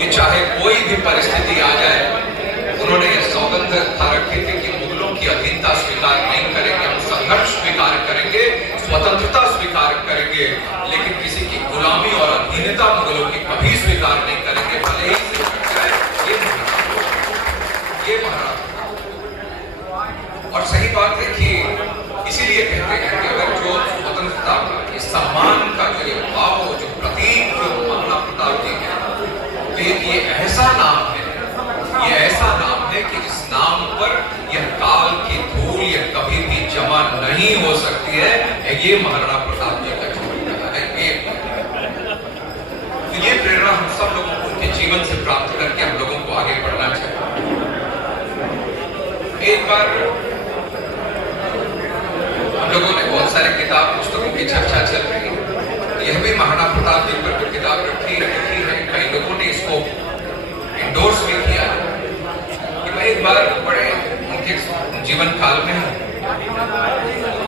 कि चाहे कोई भी परिस्थिति आ जाए, उन्होंने यह सौगंध खा रखी थी कि मुगलों की अधीनता स्वीकार नहीं करेंगे, हम संघर्ष स्वीकार करेंगे, स्वतंत्रता स्वीकार करेंगे, लेकिन किसी की गुलामी और अधीनता मुगलों की कभी स्वीकार नहीं करेंगे, भले ही से जाए। ये महाराज और सही बात है कि इसीलिए कहते हैं कि अगर जो स्वतंत्रता का, ये सम्मान का जो ये भाव, जो प्रतीक जो महाराणा प्रताप जी है, तो ये ऐसा नाम है, ये ऐसा नाम है कि इस नाम पर यह काल की धूल यह कभी भी जमा नहीं हो सकती है। ये महाराणा प्रताप जी का जीवन है। ये प्रेरणा हम सब लोगों को उनके जीवन से प्राप्त करके हम लोगों को आगे बढ़ना चाहिए। एक बार हम लोगों ने बहुत सारे किताब पुस्तकों की चर्चा चल रही है, यह भी महाराणा प्रताप जी पर जो किताब रखी है, कई लोगों ने इसको इंडोर्स भी किया कि मैं एक बार बड़े उनके जीवन काल में